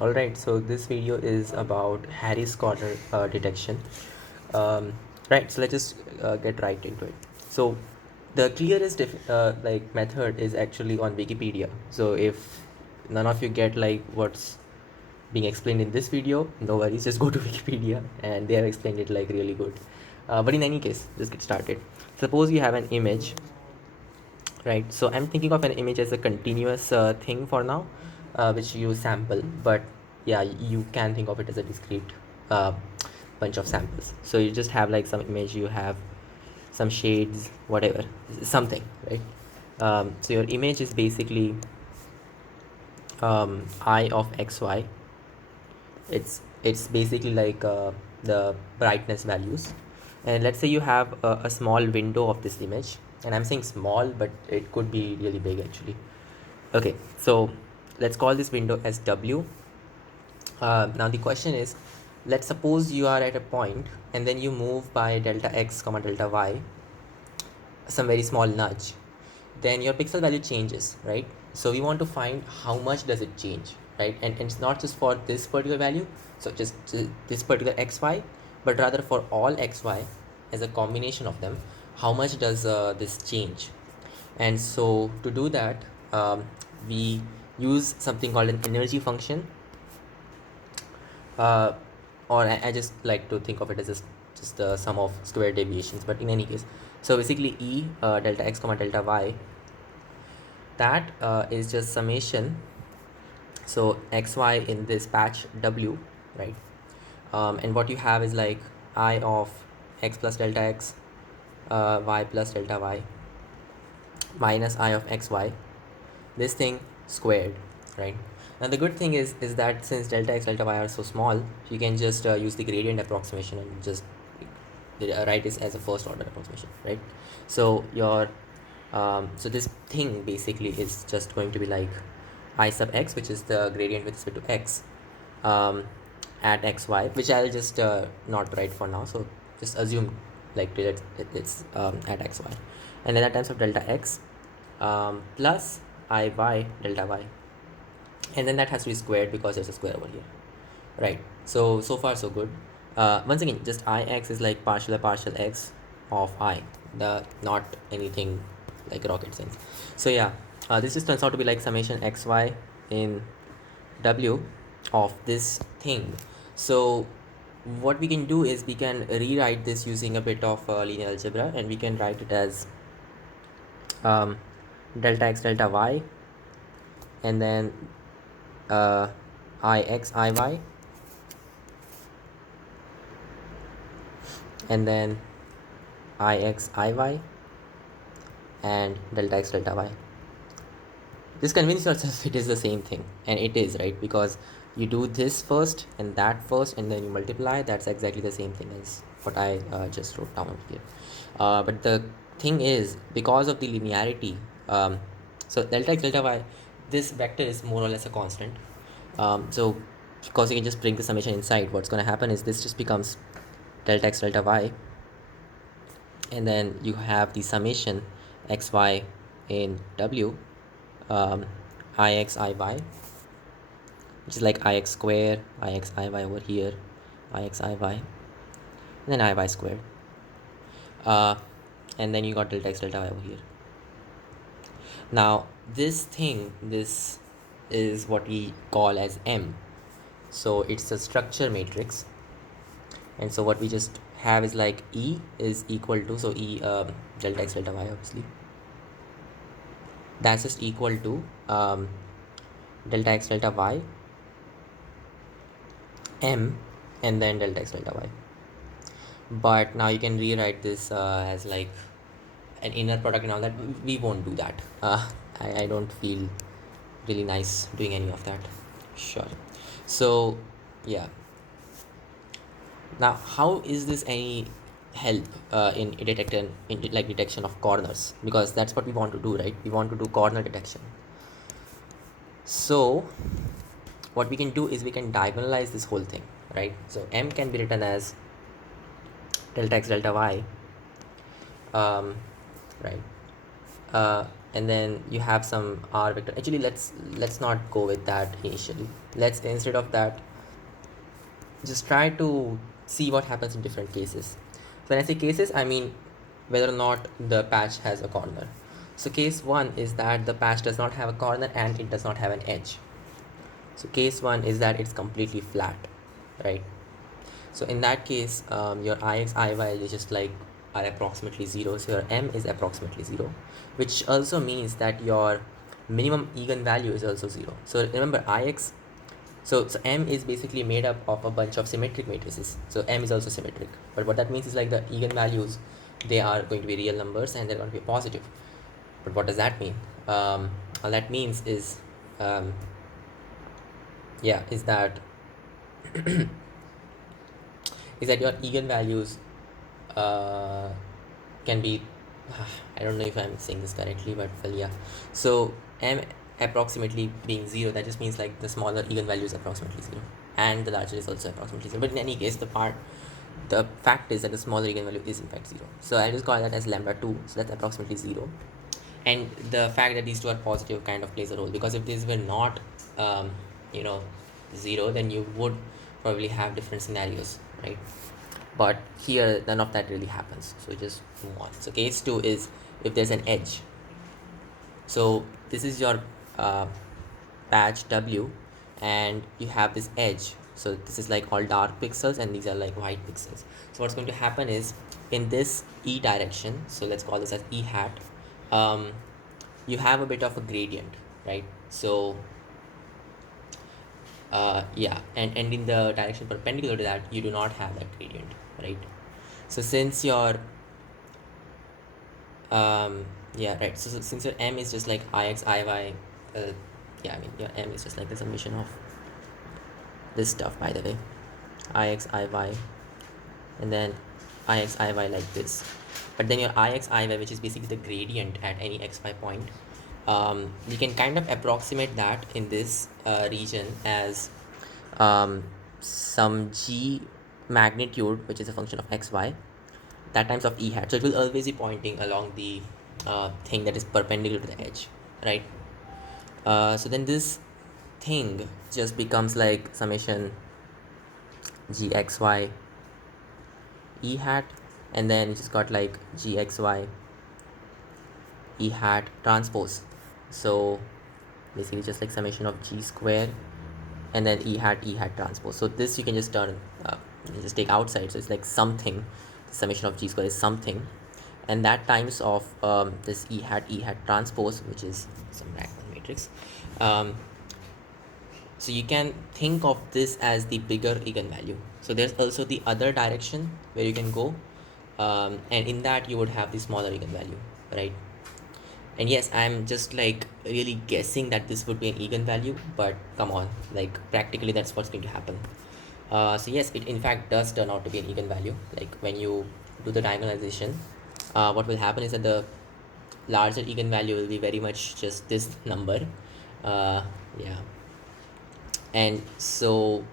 Alright, so this video is about Harris corner detection. Right, so let's just get right into it. So the clearest method is actually on Wikipedia. So if none of you get like what's being explained in this video, no worries, just go to Wikipedia and they have explained it like really good. But in any case, just get started. Suppose you have an image, right? So I'm thinking of an image as a continuous thing for now, which you sample, but yeah, you can think of it as a discrete uh, bunch of samples. So you just have like some image, you have some shades, whatever, something, right? So your image is basically I of xy. It's basically like the brightness values, and let's say you have a small window of this image, and I'm saying small but it could be really big actually. Okay, so let's call this window as w. Now the question is, let's suppose you are at a point and then you move by delta x comma delta y, some very small nudge, then your pixel value changes, right? So we want to find how much does it change, right? And it's not just for this particular value, so just this particular xy, but rather for all xy as a combination of them, how much does this change? And so to do that, we use something called an energy function, uh, or I just like to think of it as just the sum of square deviations, but in any case, so basically E delta x comma delta y, that is just summation, so xy in this patch w, right? And what you have is like I of x plus delta x, y plus delta y, minus I of xy, this thing squared, right? Now the good thing is that since delta x delta y are so small, you can just use the gradient approximation and just write this as a first order approximation, right? So your so this thing basically is just going to be like I sub x, which is the gradient with respect to x, um, at xy, which I'll just not write for now, so just assume like it's at xy, and then at times of delta x, plus iy delta y, and then that has to be squared because there's a square over here, right? So far so good. Once again, just ix is like partial x of I, the not anything like rocket science. So yeah, this just turns out to be like summation xy in w of this thing. So what we can do is we can rewrite this using a bit of linear algebra, and we can write it as delta x delta y, and then ix iy, and then ix iy, and delta x delta y. Just convince yourself it is the same thing, and it is, right? Because you do this first and that first, and then you multiply. That's exactly the same thing as what I just wrote down here. But the thing is, because of the linearity, so delta x delta y, this vector is more or less a constant. So because you can just bring the summation inside, what's going to happen is this just becomes delta x delta y, and then you have the summation xy in w, ix iy, which is like ix square, ix iy over here, ix iy, and then iy squared, and then you got delta x delta y over here. Now this thing, this is what we call as M. So it's a structure matrix, and so what we just have is like E is equal to, so E delta x delta y, obviously that's just equal to delta x delta y M, and then delta x delta y. But now you can rewrite this as like an inner product and all that. We won't do that. I don't feel really nice doing any of that. Sure. So yeah, now how is this any help in detection of corners? Because that's what we want to do, right? We want to do corner detection. So what we can do is we can diagonalize this whole thing, right? So M can be written as delta x delta y, right? and then you have some r vector. Actually, let's not go with that initially. Let's, instead of that, just try to see what happens in different cases. So when I say cases, I mean whether or not the patch has a corner. So case 1 is that the patch does not have a corner and it does not have an edge. So case 1 is that it's completely flat, right? So in that case, your ix, iy is just like are approximately 0. So your m is approximately 0, which also means that your minimum eigenvalue is also 0. So remember, ix, so M is basically made up of a bunch of symmetric matrices. So M is also symmetric. But what that means is like the eigenvalues, they are going to be real numbers and they're going to be positive. But what does that mean? All that means is, is that your eigenvalues can be, I don't know if I'm saying this correctly, but well, yeah. So M approximately being 0, that just means like the smaller eigenvalue is approximately 0 and the larger is also approximately 0. But in any case, the fact is that the smaller eigenvalue is in fact 0. So I just call that as lambda 2. So that's approximately 0. And the fact that these two are positive kind of plays a role, because if these were not, you know, 0, then you would probably have different scenarios, right? But here none of that really happens, so just move on. So case 2 is if there's an edge. So this is your patch W, and you have this edge. So this is like all dark pixels and these are like white pixels. So what's going to happen is, in this E direction, so let's call this as E hat, you have a bit of a gradient, right? So and in the direction perpendicular to that, you do not have that gradient, right? So since your so since your M is just like ix, iy, your M is just like the summation of this stuff, by the way, ix, iy, and then ix, iy like this. But then your ix, iy, which is basically the gradient at any xy point, you can kind of approximate that in this region as some g magnitude, which is a function of xy, that times of E hat. So it will always be pointing along the thing that is perpendicular to the edge, right? So then this thing just becomes like summation gxy E hat, and then you just got like gxy E hat transpose. So basically just like summation of g square and then E hat transpose. So this you can just turn, you can just take outside. So it's like something, the summation of g square is something, and that times of this E hat transpose, which is some random matrix. So you can think of this as the bigger eigenvalue. So there's also the other direction where you can go, and in that you would have the smaller eigenvalue, right? And yes, I'm just like really guessing that this would be an eigenvalue, but come on, like practically that's what's going to happen. So yes, it in fact does turn out to be an eigenvalue. Like when you do the diagonalization, what will happen is that the larger eigenvalue will be very much just this number. And so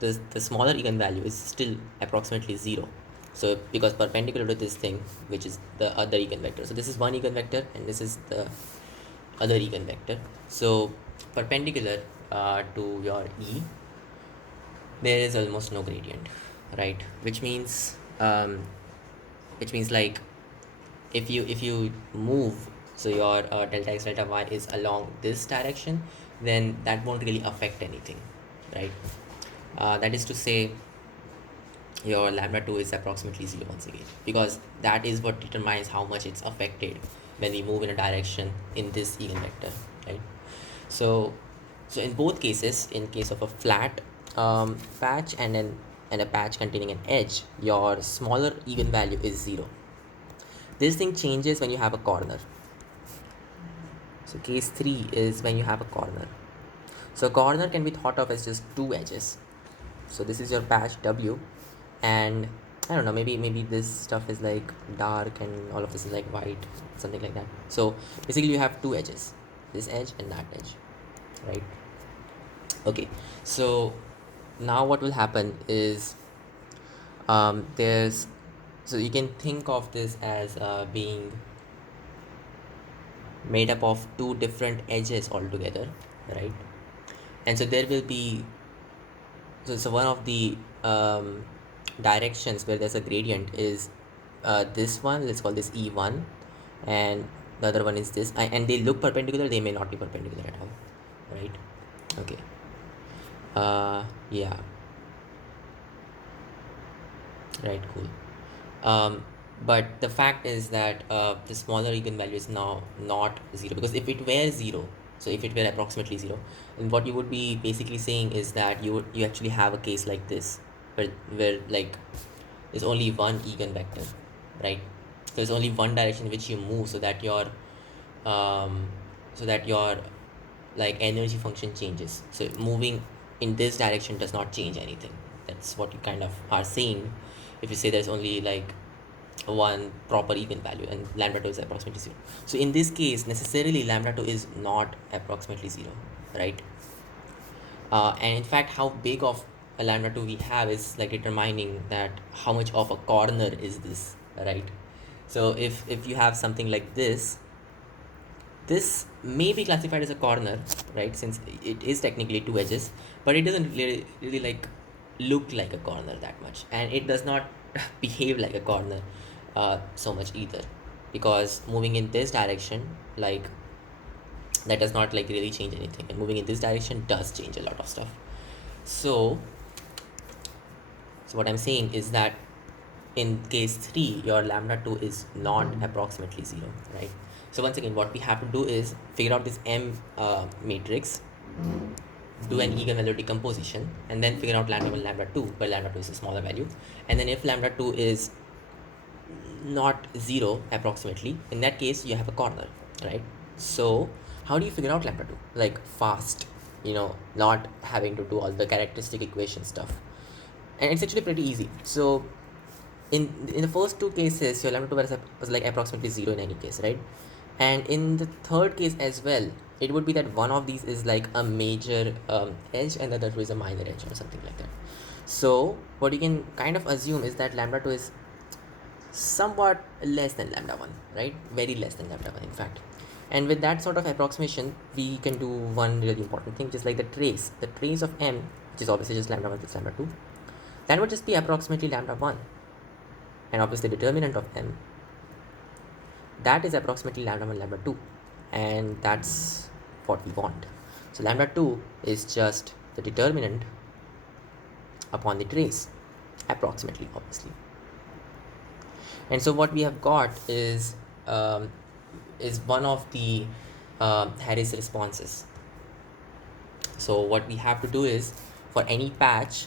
the smaller eigenvalue is still approximately 0. So because perpendicular to this thing, which is the other eigenvector. So this is one eigenvector and this is the other eigenvector. So perpendicular to your E, there is almost no gradient, right? Which means like if you move, so your delta x delta y is along this direction, then that won't really affect anything, right? That is to say, your lambda 2 is approximately 0 once again, because that is what determines how much it's affected when we move in a direction in this eigenvector, right? So in both cases, in case of a flat patch and a patch containing an edge, your smaller eigenvalue is 0. This thing changes when you have a corner. So case 3 is when you have a corner. So corner can be thought of as just two edges. So this is your patch W, and I don't know, maybe this stuff is like dark and all of this is like white, something like that. So basically you have two edges, this edge and that edge, right? Okay, so now what will happen is so you can think of this as being made up of two different edges altogether, right? And so there will be, so one of the directions where there's a gradient is this one, let's call this E1, and the other one is this, and they look perpendicular, they may not be perpendicular at all, right? Okay. Yeah, right, cool. But the fact is that the smaller eigenvalue is now not 0, because if it were 0, so if it were approximately 0, then what you would be basically saying is that you actually have a case like this, where like there's only one eigenvector, right? There's only one direction in which you move, so that your um, like energy function changes. So moving in this direction does not change anything. That's what you kind of are saying if you say there's only like one proper eigenvalue and lambda 2 is approximately 0. So in this case, necessarily lambda 2 is not approximately 0, right? And in fact, how big of a lambda 2 we have is like determining that how much of a corner is this, right? So if you have something like this may be classified as a corner, right, since it is technically two edges, but it doesn't really like look like a corner that much, and it does not behave like a corner so much either, because moving in this direction, like, that does not like really change anything, and moving in this direction does change a lot of stuff. So what I'm saying is that in case 3, your lambda 2 is not approximately 0, right? So once again, what we have to do is figure out this M matrix, do an eigenvalue decomposition, and then figure out lambda 1, lambda 2, where lambda 2 is a smaller value. And then if lambda 2 is not 0 approximately, in that case you have a corner, right? So how do you figure out lambda 2 like fast, not having to do all the characteristic equation stuff? And it's actually pretty easy. So in the first two cases, your lambda 2 was like approximately 0 in any case, right? And in the third case as well, it would be that one of these is like a major edge and the other is a minor edge or something like that. So what you can kind of assume is that lambda 2 is somewhat less than lambda 1, right? Very less than lambda 1, in fact. And with that sort of approximation, we can do one really important thing, just like the trace of M, which is obviously just lambda 1 plus lambda 2, that would just be approximately lambda 1. And obviously determinant of M, that is approximately lambda 1, lambda 2, and that's what we want. So lambda 2 is just the determinant upon the trace, approximately, obviously. And so what we have got is one of the Harris responses. So what we have to do is, for any patch,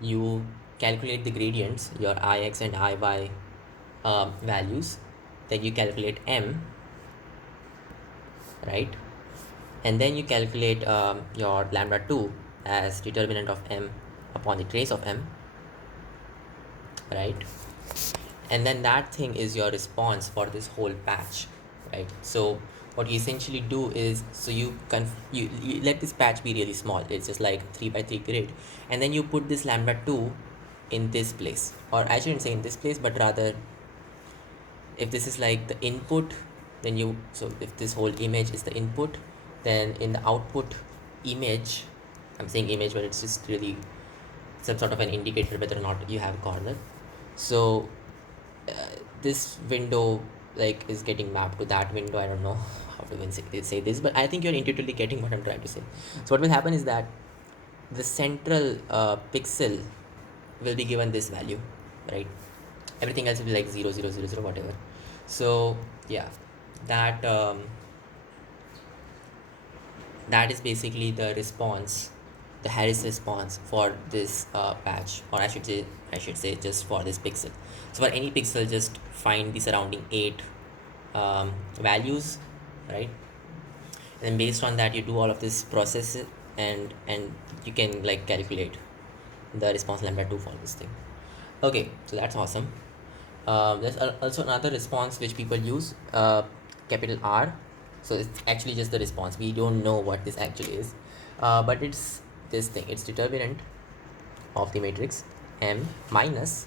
you calculate the gradients, your Ix and Iy values, then you calculate M, right? And then you calculate your lambda 2 as determinant of M upon the trace of M, right? And then that thing is your response for this whole patch, right? So what you essentially do is, so you let this patch be really small, it's just like 3 by 3 grid, and then you put this lambda 2 in this place, or I shouldn't say in this place, but rather, if this is like the input, then so if this whole image is the input, then in the output image, I'm saying image, but it's just really some sort of an indicator whether or not you have a corner. So this window like is getting mapped to that window. I don't know how to even say this, but I think you're intuitively getting what I'm trying to say. So what will happen is that the central pixel will be given this value, right? Everything else will be like 0 0 0 0 whatever. So yeah, that is basically the response, the Harris response for this patch, or I should say just for this pixel. So for any pixel, just find the surrounding 8 values, right? And then based on that, you do all of this process, and you can like calculate the response lambda 2 for this thing. Okay, so that's awesome. There's also another response which people use, capital R. So it's actually just the response. We don't know what this actually is, but it's this thing. It's determinant of the matrix M minus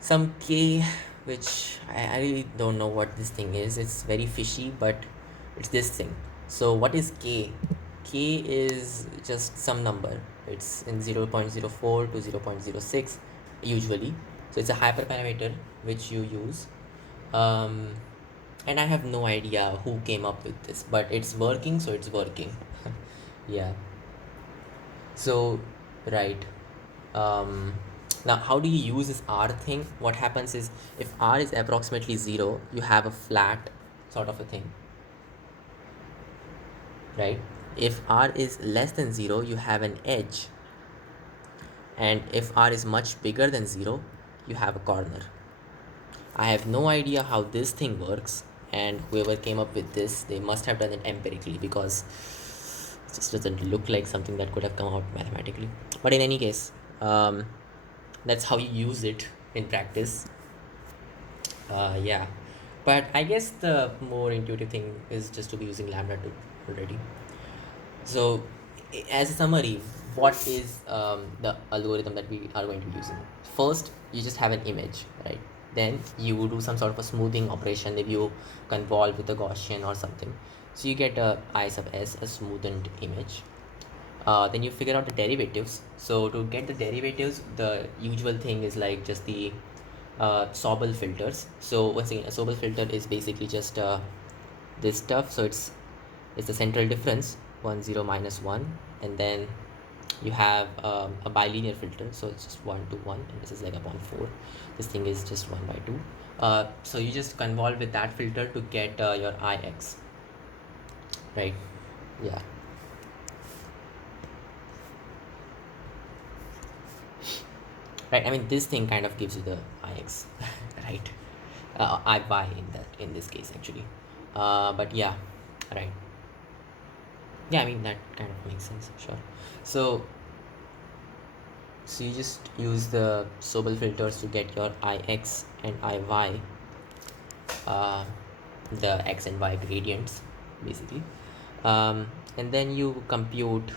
some k which I really don't know what this thing is. It's very fishy, but it's this thing. So what is k? K is just some number. It's in 0.04 to 0.06 usually. So it's a hyperparameter which you use. Um, and I have no idea who came up with this, but it's working, so it's working. Yeah. So, right. Um, Now, how do you use this R thing? What happens is if R is approximately 0, you have a flat sort of a thing, right? If R is less than 0, you have an edge. And if R is much bigger than 0, you have a corner. I have no idea how this thing works, and whoever came up with this, they must have done it empirically, because it just doesn't look like something that could have come out mathematically. But in any case, that's how you use it in practice. Yeah, but I guess the more intuitive thing is just to be using lambda 2 already. So, as a summary, what is the algorithm that we are going to be using? First, you just have an image, right? Then you do some sort of a smoothing operation if you convolve with a Gaussian or something. So you get a I sub s, a smoothened image. Then you figure out the derivatives. So to get the derivatives, the usual thing is like just the Sobel filters. So once again, a Sobel filter is basically just this stuff. So it's the central difference, 1 0 minus 1, and then you have a bilinear filter, so it's just 1 to 1, and this is like upon 4. This thing is just 1 by 2. So you just convolve with that filter to get your Ix, right? Yeah. Right, I mean, this thing kind of gives you the Ix, right? Iy in this case actually. But yeah, right. Yeah, I mean, that kind of makes sense, sure. So you just use the Sobel filters to get your Ix and Iy, the x and y gradients basically. And then you compute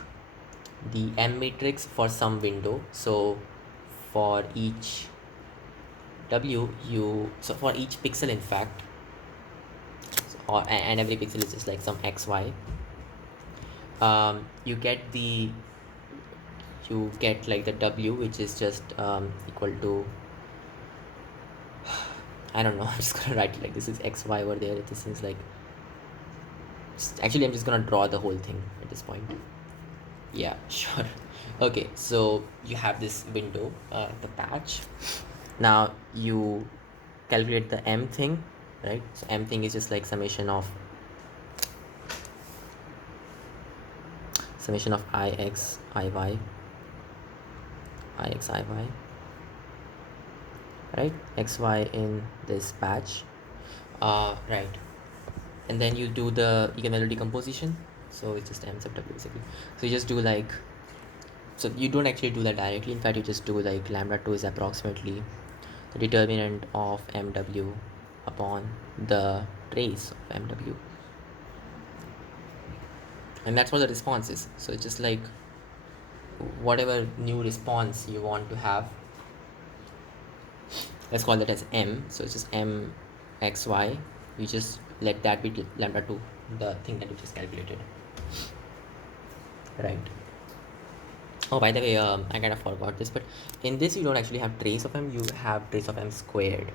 the M matrix for some window. So for each for each pixel, in fact, and every pixel is just like some xy, you get like the W, which is just equal to, I don't know, I'm just gonna write it like this is xy over there. This is like, actually I'm just gonna draw the whole thing at this point. Yeah, sure. Okay, so you have this window, the patch. Now you calculate the M thing, right? So M thing is just like summation of Ix Iy, right? Xy in this patch, right? And then you do the eigenvalue decomposition. So it's just M sub W basically. So you just do like, so you don't actually do that directly. In fact, you just do like lambda 2 is approximately the determinant of MW upon the trace of MW. And that's what the response is. So it's just like whatever new response you want to have, let's call that as M. So it's just M xy. You just let that be lambda 2, the thing that you just calculated, right? Oh, by the way, I kind of forgot this, but in this you don't actually have trace of M, you have trace of M squared,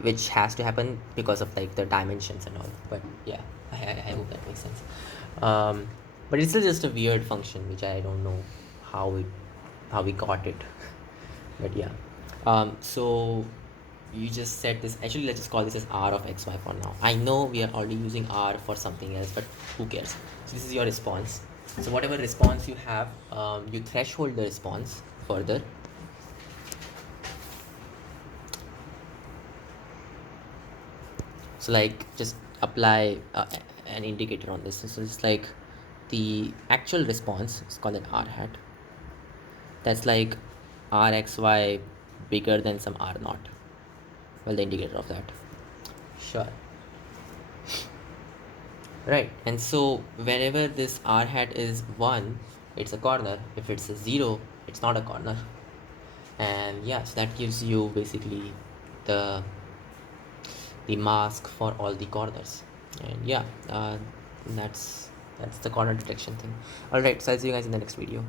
which has to happen because of like the dimensions and all. But yeah, I hope that makes sense. But it's still just a weird function, which I don't know how we got it. But yeah, so you just set this, actually let's just call this as R of xy for now. I know we are already using R for something else, but who cares? So this is your response. So whatever response you have, you threshold the response further. So like just apply an indicator on this. So it's like the actual response, let's call it R hat. That's like Rxy bigger than some R naught. Well, the indicator of that. Sure. Right, and so whenever this R hat is 1, it's a corner. If it's a 0, it's not a corner. And yeah, so that gives you basically the the mask for all the corners. And yeah, that's the corner detection thing. All right, so I'll see you guys in the next video.